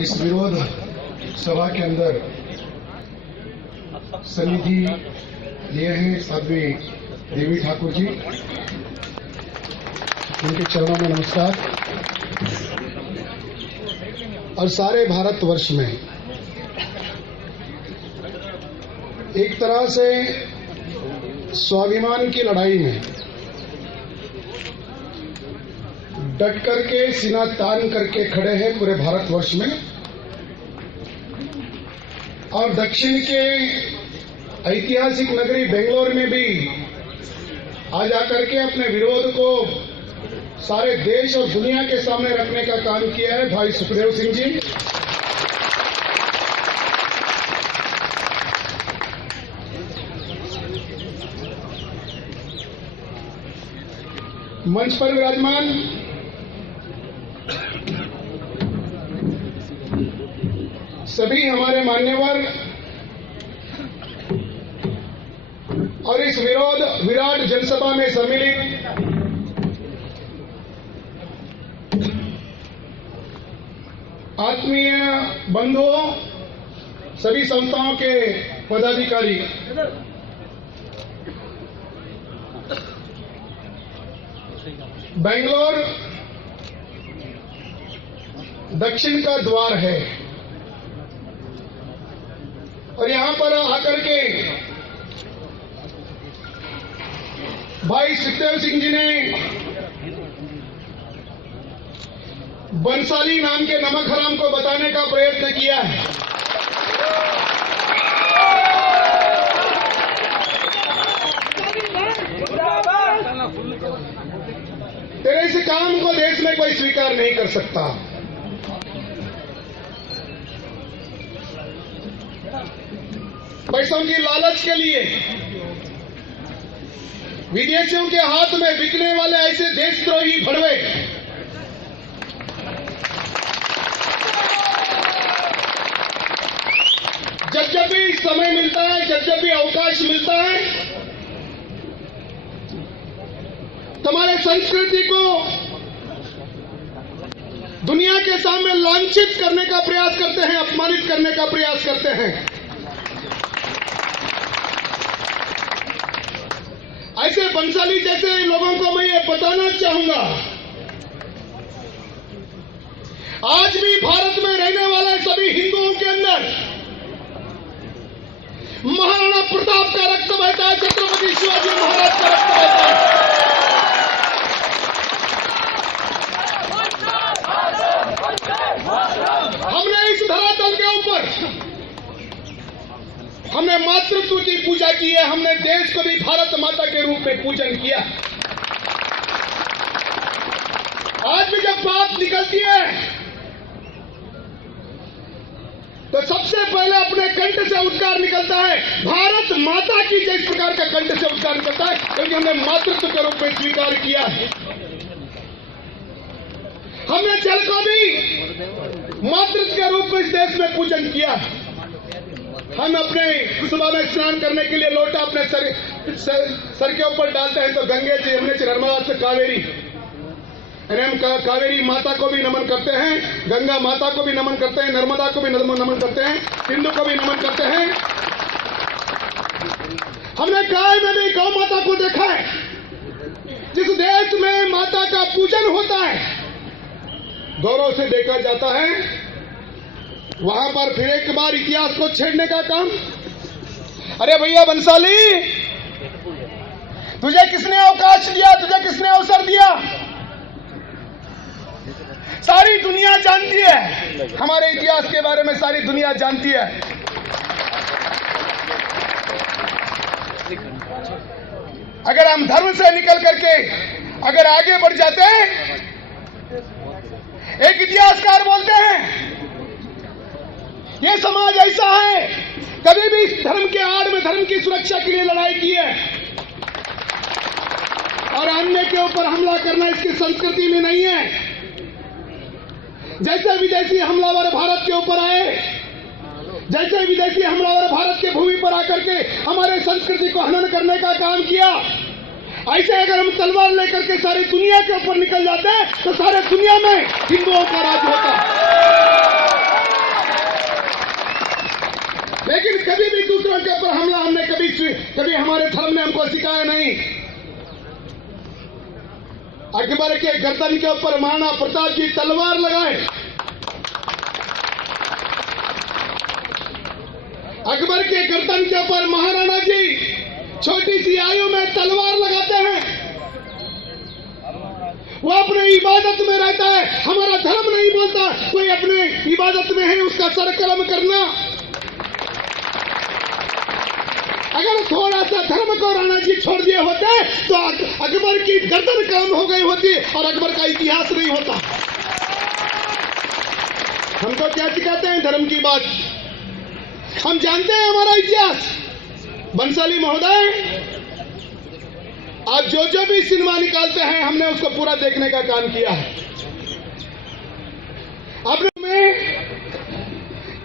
इस विरोध सभा के अंदर सन्निधि लिए हैं साध्वी देवी ठाकुर जी। उनके चरणों में नमस्कार। और सारे भारतवर्ष में एक तरह से स्वाभिमान की लड़ाई में डट करके सीना तान करके खड़े हैं पूरे भारतवर्ष में। और दक्षिण के ऐतिहासिक नगरी बेंगलोर में भी आ जाकर के अपने विरोध को सारे देश और दुनिया के सामने रखने का काम किया है भाई सुखदेव सिंह जी। मंच पर विराजमान सभी हमारे मान्यवर और इस विराट जनसभा में सम्मिलित आत्मीय बंधुओं, सभी संस्थाओं के पदाधिकारी, बेंगलोर दक्षिण का द्वार है और यहां पर आकर के भाई सुखदेव सिंह जी ने बंसाली नाम के नमक हराम को बताने का प्रयत्न किया है। तेरे इस काम को देश में कोई स्वीकार नहीं कर सकता। पैसों की लालच के लिए विदेशियों के हाथ में बिकने वाले ऐसे देशद्रोही भड़वे जब भी समय मिलता है, जब भी अवकाश मिलता है, तुम्हारे संस्कृति को दुनिया के सामने लांछित करने का प्रयास करते हैं, अपमानित करने का प्रयास करते हैं। ऐसे बंसाली जैसे लोगों को मैं ये बताना चाहूंगा, आज भी भारत में रहने वाले सभी हिंदुओं के अंदर महाराणा प्रताप का रक्त बहता है, छत्रपति शिवाजी महाराज का रक्त बहता है। हमने इस धरातल के ऊपर हमने मातृत्व की पूजा की है, हमने देश को भी भारत माता के रूप में पूजन किया। आज भी जब बात निकलती है तो सबसे पहले अपने कंठ से उद्गार निकलता है भारत माता की, जिस प्रकार का कंठ से उद्गार निकलता है, क्योंकि हमने मातृत्व के रूप में स्वीकार किया है। हमने जल को भी मातृत्व के रूप में इस देश में पूजन किया। हम अपने सुबह में स्नान करने के लिए लोटा अपने सर के ऊपर डालते हैं तो गंगे जी, हमने नर्मदा से कावेरी, हम कावेरी माता को भी नमन करते हैं, गंगा माता को भी नमन करते हैं, नर्मदा को भी नमन करते हैं, सिंधु को भी नमन करते हैं। हमने गाय में भी गौ माता को देखा है। जिस देश में माता का पूजन होता है, गौरव से देखा जाता है, वहां पर फिर एक बार इतिहास को छेड़ने का काम। अरे भैया बंसाली, तुझे किसने अवकाश दिया, तुझे किसने अवसर दिया? सारी दुनिया जानती है, हमारे इतिहास के बारे में सारी दुनिया जानती है। अगर हम धर्म से निकल करके अगर आगे बढ़ जाते हैं, एक इतिहासकार बोलते हैं ये समाज ऐसा है, कभी भी इस धर्म के आड़ में धर्म की सुरक्षा के लिए लड़ाई की है और अन्य के ऊपर हमला करना इसकी संस्कृति में नहीं है। जैसे विदेशी हमलावर भारत के ऊपर आए, जैसे विदेशी हमलावर भारत के भूमि पर आकर के हमारे संस्कृति को हनन करने का काम किया, ऐसे अगर हम तलवार लेकर के सारी दुनिया के ऊपर निकल जाते हैं तो सारे दुनिया में हिंदुओं का राज होता। अकबर के गर्दन के ऊपर महाराणा प्रताप जी तलवार लगाए। अकबर के गर्दन के ऊपर महाराणा जी छोटी सी आयु में तलवार लगाते हैं। वो अपने इबादत में रहता है, हमारा धर्म नहीं बोलता कोई अपने इबादत में है उसका सर कलम करना। अगर थोड़ा सा धर्म को राणा जी छोड़ दिए होते तो अकबर की गर्दन काम हो गई होती और अकबर का इतिहास नहीं होता। हमको क्या सिखाते हैं धर्म की बात? हम जानते हैं हमारा इतिहास। बंसाली महोदय, आप जो भी सिनेमा निकालते हैं हमने उसको पूरा देखने का काम किया है। अब में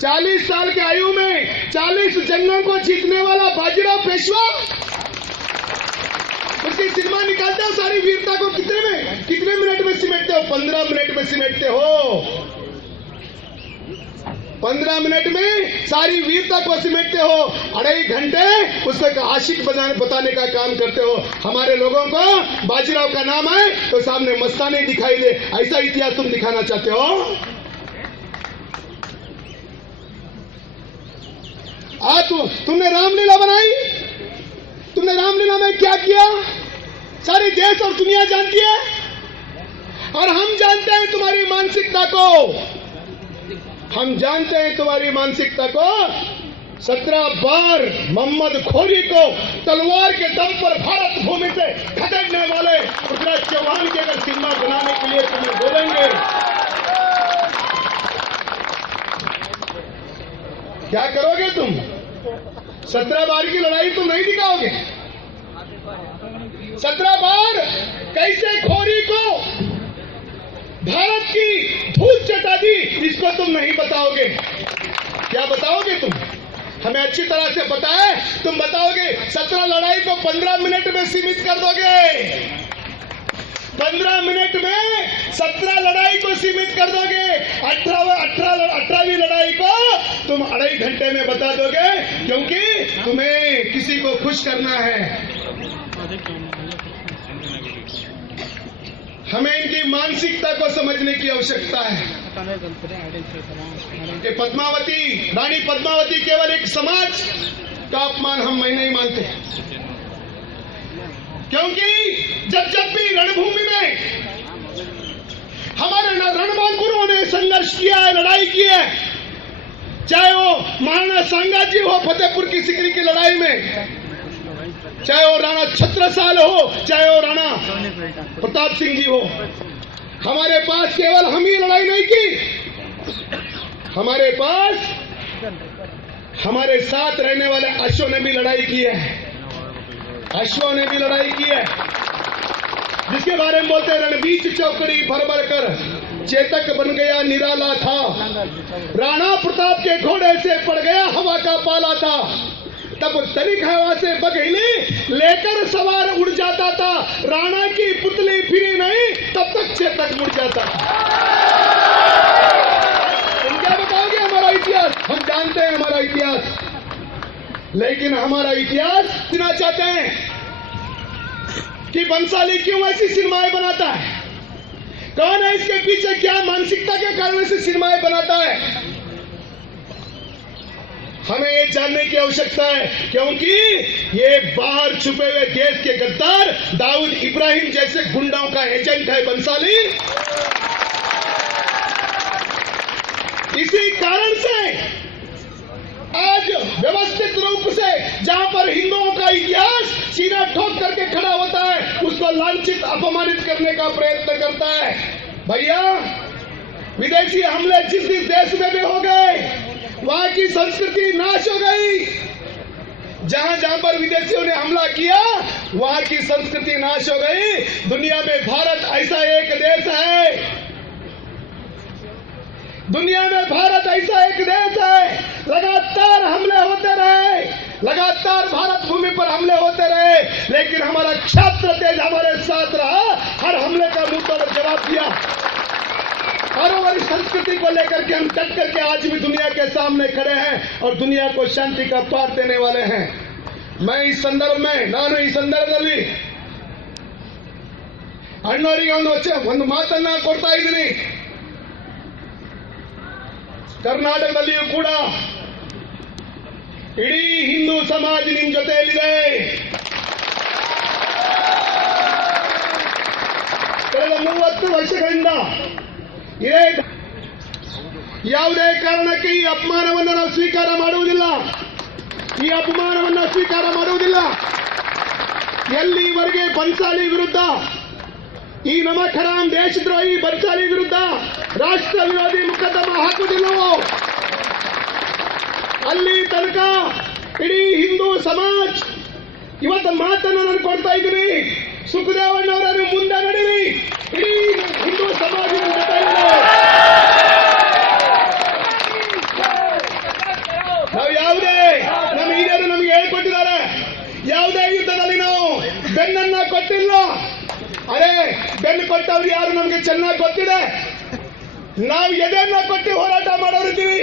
40 साल की आयु में 40 जंगों को जीतने वाला बाजीराव पेशवा, उसकी सिनेमा निकालते हो सारी वीरता को कितने मिनट में सिमेटते हो? 15 मिनट में सिमेटते हो। 15 मिनट में सारी वीरता को सिमेटते हो, 2.5 घंटे उसको आशिक बताने का काम करते हो। हमारे लोगों को बाजीराव का नाम है तो सामने मस्तानी दिखाई दे, ऐसा इतिहास तुम दिखाना चाहते हो? तुमने रामलीला बनाई, तुमने रामलीला में क्या किया सारे देश और दुनिया जानती है, और हम जानते हैं तुम्हारी मानसिकता को। हम जानते हैं तुम्हारी मानसिकता को। 17 बार मोहम्मद खोरी को तलवार के दम पर भारत भूमि से खदेड़ने वाले पृथ्वीराज चौहान के अगर सिनेमा बनाने के लिए तुम्हें बोलेंगे, क्या करोगे तुम? 17 बार की लड़ाई तुम नहीं दिखाओगे। 17 बार कैसे खोरी को भारत की धूल चटा दी, इसको तुम नहीं बताओगे। क्या बताओगे तुम? हमें अच्छी तरह से पता है। तुम बताओगे 17 लड़ाई को 15 मिनट में सीमित कर दोगे। 15 मिनट में 17 लड़ाई को सीमित कर दोगे। 18वीं लड़ाई को तुम 2.5 घंटे में बता दोगे, क्योंकि तुम्हें किसी को खुश करना है। हमें इनकी मानसिकता को समझने की आवश्यकता है। ये पद्मावती, रानी पद्मावती केवल एक समाज का अपमान हम नहीं मानते, क्योंकि जब भी रणभूमि में हमारे रणबांकुरों ने संघर्ष किया है, लड़ाई की है, चाहे वो महाराणा सांगा जी हो फतेहपुर की सिकरी की लड़ाई में, चाहे वो राणा छत्रसाल हो, चाहे वो राणा प्रताप सिंह जी हो, हमारे पास केवल हम ही लड़ाई नहीं की। हमारे पास हमारे साथ रहने वाले अश्वों ने भी लड़ाई की है। अश्वों ने भी लड़ाई की है, जिसके बारे में बोलते हैं रणबीच चौकड़ी भर भर कर चेतक बन गया निराला था, राणा प्रताप के घोड़े से पड़ गया हवा का पाला था, तब तनिक हवा से बघेली लेकर सवार उड़ जाता था, राणा की पुतली फिरी नहीं तब तक चेतक मुड़ जाता था। तुम क्या बताओगे हमारा इतिहास? हम जानते हैं हमारा इतिहास, लेकिन हमारा इतिहास सुनना चाहते हैं कि बंसाली क्यों ऐसी सिनेमाएं बनाता है, कौन है इसके पीछे, क्या मानसिकता के कारण से सिनेमाएं बनाता है। हमें ये जानने की आवश्यकता है, क्योंकि ये बाहर छुपे हुए देश के गद्दार दाऊद इब्राहिम जैसे गुंडों का एजेंट है बंसाली। इसी कारण से आज व्यवस्थित रूप से जहां पर हिंदुओं का इतिहास सीना ठोक करके खड़ा होता है, उसको लांछित अपमानित करने का प्रयत्न करता है। भैया, विदेशी हमले जिस देश में भी हो गए, वहां की संस्कृति नाश हो गई। जहां जहां पर विदेशियों ने हमला किया, वहां की संस्कृति नाश हो गई। दुनिया में भारत ऐसा एक देश है, दुनिया में भारत ऐसा एक देश है, लगातार हमले होते रहे, लगातार भारत भूमि पर हमले होते रहे, लेकिन हमारा क्षात्र तेज हमारे साथ रहा, हर हमले का मुंह तोड़ जवाब दिया। और हमारी संस्कृति को लेकर के हम डट करके आज भी दुनिया के सामने खड़े हैं और दुनिया को शांति का पाठ देने वाले हैं। मैं इस संदर्भ में, ನಾನು ಈ ಸಂದರ್ಭದಲ್ಲಿ ಅಣ್ಣವರಿಗೆ ಒಂದು ಮಾತನ್ನ ಕೊಡ್ತಾ ಇದ್ದೀನಿ. ಕರ್ನಾಟಕದಲ್ಲಿಯೂ ಕೂಡ ಇಡೀ ಹಿಂದೂ ಸಮಾಜ ನಿಮ್ ಜೊತೆಯಲ್ಲಿದೆ. ಕಳೆದ 30 ವರ್ಷಗಳಿಂದ ಇದೇ ಯಾವುದೇ ಕಾರಣಕ್ಕೆ ಈ ಅಪಮಾನವನ್ನು ನಾವು ಸ್ವೀಕಾರ ಮಾಡುವುದಿಲ್ಲ. ಈ ಅಪಮಾನವನ್ನು ಸ್ವೀಕಾರ ಮಾಡುವುದಿಲ್ಲ. ಎಲ್ಲಿವರೆಗೆ ಬನ್ಸಾಲಿ ವಿರುದ್ಧ, ಈ ನಮಕ್ ಹರಾಮ್ ದೇಶದ್ರೋಹಿ ಬನ್ಸಾಲಿ ವಿರುದ್ಧ ರಾಷ್ಟ್ರ ವಿರೋಧಿ ಮೊಕದ್ದಮಾ ಹಾಕುವುದಿಲ್ಲವೋ ಅಲ್ಲಿ ತನಕ ಇಡೀ ಹಿಂದೂ ಸಮಾಜ್ ಇವತ್ತು ಮಾತನ್ನು ನಾನು ಕೊಡ್ತಾ ಇದ್ದೀನಿ. ಸುಖದೇವಣ್ಣವರನ್ನು ಮುಂದೆ ನಡೀರಿ. ಇಡೀ ಹಿಂದೂ ಸಮಾಜ ನಾವು ಯಾವುದೇ ನಮ್ಮ ಹಿರಿಯರು ನಮಗೆ ಹೇಳಿಕೊಟ್ಟಿದ್ದಾರೆ, ಯಾವುದೇ ಯುದ್ಧದಲ್ಲಿ ನಾವು ಬೆನ್ನನ್ನ ಕೊಟ್ಟಿಲ್ಲ. ಅರೆ ಬೆನ್ನು ಕೊಟ್ಟವ್ರು ಯಾರು ನಮಗೆ ಚೆನ್ನಾಗಿ ಗೊತ್ತಿದೆ. ನಾವು ಎದೆಯನ್ನ ಕೊಟ್ಟು ಹೋರಾಟ ಮಾಡೋರಿದ್ದೀವಿ.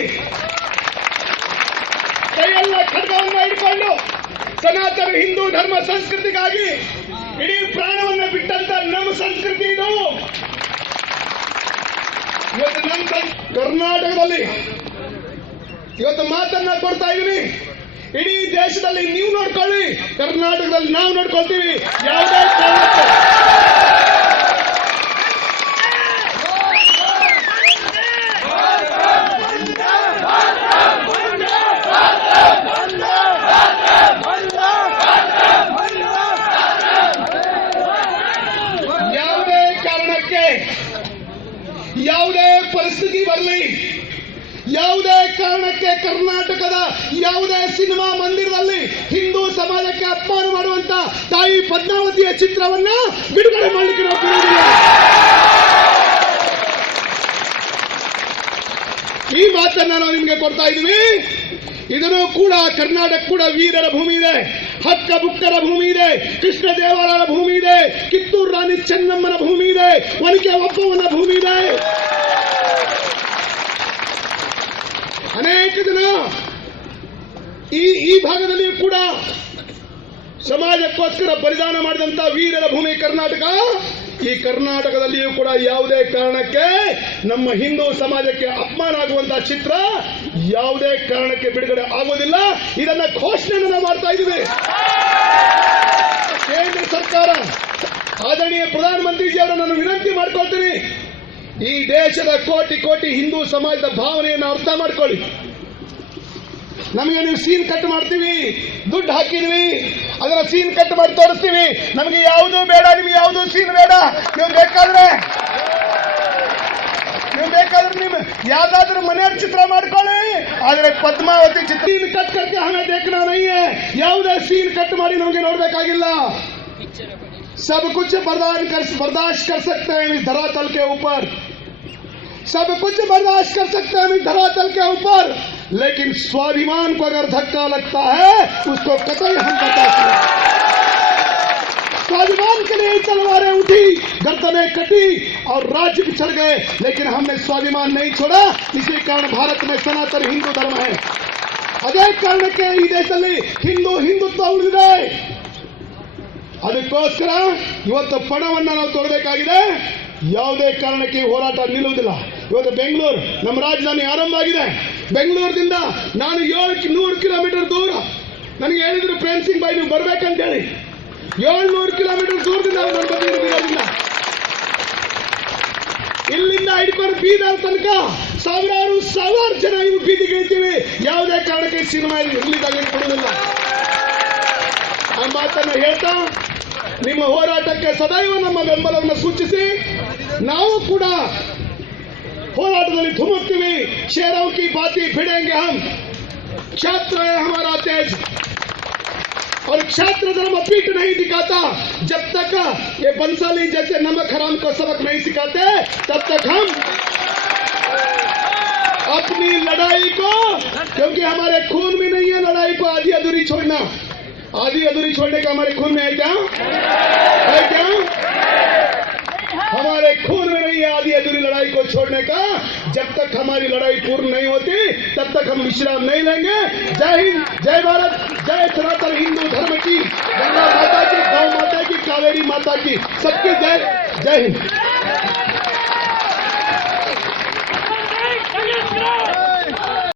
ಕೈಯೆಲ್ಲ ಖಡ್ಗವನ್ನ ಹಿಡ್ಕೊಂಡು ಸನಾತನ ಹಿಂದೂ ಧರ್ಮ ಸಂಸ್ಕೃತಿಗಾಗಿ ಇಡೀ ಪ್ರಾಣವನ್ನ ಬಿಟ್ಟಂತ ನಮ್ಮ ಸಂಸ್ಕೃತಿ ಇದು. ಇವತ್ತು ನಮ್ಮ ಕರ್ನಾಟಕದಲ್ಲಿ ಇವತ್ತು ಮಾತನ್ನ ಕೊಡ್ತಾ ಇದೀನಿ. ಇಡೀ ದೇಶದಲ್ಲಿ ನೀವು ನೋಡ್ಕೊಳ್ಳಿ, ಕರ್ನಾಟಕದಲ್ಲಿ ನಾವು ನೋಡ್ಕೊಳ್ತೀವಿ. ಯಾವುದೇ ಕಾರಣಕ್ಕೆ ಯಾವುದೇ ಪರಿಸ್ಥಿತಿ ಬರಲಿ, ಯಾವುದೇ ಕಾರಣಕ್ಕೆ ಕರ್ನಾಟಕದ ಯಾವುದೇ ಸಿನಿಮಾ ಮಂದಿರದಲ್ಲಿ ಹಿಂದೂ ಸಮಾಜಕ್ಕೆ ಅಪಮಾನ ಮಾಡುವಂತ ತಾಯಿ ಪದ್ಮಾವತಿಯ ಚಿತ್ರವನ್ನ ಬಿಡುಗಡೆ ಮಾಡಲಿಕ್ಕೆ ನಾವು ಬಿಡುವುದಿಲ್ಲ. ಈ ಮಾತನ್ನ ನಾವು ನಿಮಗೆ ಕೊಡ್ತಾ ಇದ್ದೀವಿ. ಇದನ್ನು ಕೂಡ ಕರ್ನಾಟಕ ಕೂಡ ವೀರರ ಭೂಮಿ ಇದೆ, ಹಕ್ಕ ಬುಕ್ಕರ ಭೂಮಿ ಇದೆ, ಕೃಷ್ಣ ದೇವರಾಯರ ಭೂಮಿ ಇದೆ, ಕಿತ್ತೂರು ರಾಣಿ ಚೆನ್ನಮ್ಮನ ಭೂಮಿ ಇದೆ, ಒನಕೆ ಒಪ್ಪವನ ಭೂಮಿ ಇದೆ. ಅನೇಕ ಜನ ಈ ಭಾಗದಲ್ಲಿಯೂ ಕೂಡ ಸಮಾಜಕ್ಕೋಸ್ಕರ ಬಲಿದಾನ ಮಾಡಿದಂತ ವೀರರ ಭೂಮಿ ಕರ್ನಾಟಕ. ಈ ಕರ್ನಾಟಕದಲ್ಲಿಯೂ ಕೂಡ ಯಾವುದೇ ಕಾರಣಕ್ಕೆ ನಮ್ಮ ಹಿಂದೂ ಸಮಾಜಕ್ಕೆ ಅಪಮಾನ ಆಗುವಂತಹ ಚಿತ್ರ ಯಾವುದೇ ಕಾರಣಕ್ಕೆ ಬಿಡುಗಡೆ ಆಗುವುದಿಲ್ಲ. ಇದನ್ನ ಘೋಷಣೆಯನ್ನು ನಾವು ಮಾಡ್ತಾ ಇದ್ದೀವಿ. ಕೇಂದ್ರ ಸರ್ಕಾರ ಆದರಣೀಯ ಪ್ರಧಾನಮಂತ್ರಿಜಿಯವರನ್ನು ನಾನು ವಿನಂತಿ ಮಾಡ್ಕೊಳ್ತೀನಿ, ಈ ದೇಶದ ಕೋಟಿ ಕೋಟಿ ಹಿಂದೂ ಸಮಾಜದ ಭಾವನೆಯನ್ನು ಅರ್ಥ ಮಾಡ್ಕೊಳ್ಳಿ. ನಮಗೆ ನೀವು ಸೀನ್ ಕಟ್ ಮಾಡ್ತೀವಿ, ದುಡ್ಡು ಹಾಕಿದ್ವಿ, ಅದರ ಸೀನ್ ಕಟ್ ಮಾಡಿ ತೋರಿಸ್ತೀವಿ. ನಮಗೆ ಯಾವುದು ಬೇಡ, ನಿಮ್ಗೆ ಯಾವುದು ಸೀನ್ ಬೇಡ. ನೀವು ಬೇಕಾದ್ರೆ ನಿಮ್ಮ ಯಾವ್ದಾದ್ರೂ ಮನೆಯವ್ರ ಚಿತ್ರ ಮಾಡ್ಕೊಳ್ಳಿ, ಆದ್ರೆ ಪದ್ಮಾವತಿ ಚಿತ್ರ ಸೀನ್ ಕಟ್ ಕಟ್ಟಿ ಹಣ देखना नहीं है. ಯಾವುದೇ ಸೀನ್ ಕಟ್ ಮಾಡಿ ನಮಗೆ ನೋಡ್ಬೇಕಾಗಿಲ್ಲ. सब कुछ बर्दाश्त कर सकते हैं इस धरातल के ऊपर, सब कुछ बर्दाश्त कर सकते हैं इस धरातल के ऊपर, लेकिन स्वाभिमान को अगर धक्का लगता है उसको कतई हम बर्दाश्त नहीं. स्वाभिमान के लिए तलवारें उठी, गर्दनें कटी और राज्य बिछड़ गए, लेकिन हमने स्वाभिमान नहीं छोड़ा. इसी कारण भारत में सनातन हिंदू धर्म है. अದೇ ಕಾರಣಕ್ಕೆ ಈ ದೇಶದಲ್ಲಿ ಹಿಂದುತ್ವ ಉಳಿದಿದೆ. ಅದಕ್ಕೋಸ್ಕರ ಇವತ್ತು ಪಣವನ್ನು ನಾವು ತೊಡಬೇಕಾಗಿದೆ. ಯಾವುದೇ ಕಾರಣಕ್ಕೆ ಹೋರಾಟ ನಿಲ್ಲುವುದಿಲ್ಲ. ಇವತ್ತು ಬೆಂಗಳೂರು ನಮ್ಮ ರಾಜಧಾನಿ ಆರಂಭ ಆಗಿದೆ. ಬೆಂಗಳೂರಿನಿಂದ ನಾನು 700 ಕಿಲೋಮೀಟರ್ ದೂರ ನನಗೆ ಹೇಳಿದ್ರು ಪ್ರೇಮ್ ಸಿಂಗ್ ಬಾಯ್ ನೀವು ಬರ್ಬೇಕಂತ ಹೇಳಿ. 700 ಕಿಲೋಮೀಟರ್ ದೂರದಿಂದ ನಾನು ಬಂದಿದ್ದೀನಿ ಬೀದರ್ನಿಂದ. ಇಲ್ಲಿಂದ ಹಿಡ್ಕೊಂಡು ಬೀದರ್ ತನಕ ಸಾವಿರಾರು ಜನ ಇವು ಬೀದಿಗೆ ಇಳ್ತೀವಿ. ಯಾವುದೇ ಕಾರಣಕ್ಕೆ ಸಿನಿಮಾ ರಿಲೀಸ್ ಆಗಲಿಕ್ಕೆ ಕೊಡುವುದಿಲ್ಲ. ಆ ಮಾತನ್ನ ಹೇಳ್ತಾ ನಿಮ್ಮ ಹೋರಾಟಕ್ಕೆ ಸದೈವ ನಮ್ಮ ಬೆಂಬಲವನ್ನು ಸೂಚಿಸಿ ನಾವು ಕೂಡ ಹೋರಾಟದಲ್ಲಿ ಧುಮುಕ್ತೀವಿ. शेरों की बाती भिड़ेंगे हम, क्षात्र है हमारा तेज और क्षात्र धर्म पीठ नहीं दिखाता. जब तक ये बंसाली जैसे नमक हराम को सबक नहीं सिखाते तब तक हम अपनी लड़ाई को, क्योंकि हमारे खून में नहीं है लड़ाई को आधी अधूरी छोड़ना. आधी अधूरी छोड़ने का हमारे खून में है क्या? है क्या? हमारे खून में नहीं है आधी अधूरी लड़ाई को छोड़ने का. जब तक हमारी लड़ाई पूर्ण नहीं होती तब तक हम विश्राम नहीं लेंगे. जय हिंद, जय भारत, जय सनातन हिंदू धर्म की, गंगा माता की, गौ माता की, कावेरी माता की सबकी जय। जय हिंद।